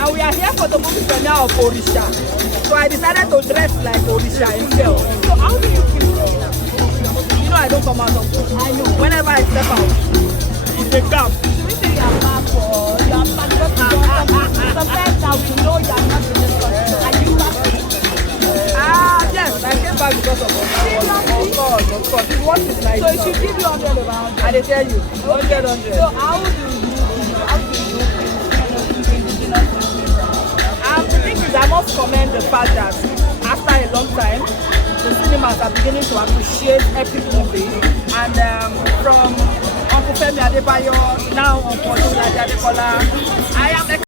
And we are here for the movie premiere of Orisa. So I decided to dress like Orisa himself. So how do you feel now? You know I don't come out of it. I know. Whenever I step out, it's a gap. Do you think you are back or you are back? Sometimes I will know you are not in this country. Are you back? Yes, I came back because of Orisa. Of course. It was nice. So it should give you 100 around. I tell you, 100. So how do you the thing is, I must commend the fact that after a long time, the cinemas are beginning to appreciate epic movies. And from Uncle Femi Adebayo, now Uncle Odunlade Adekola, I am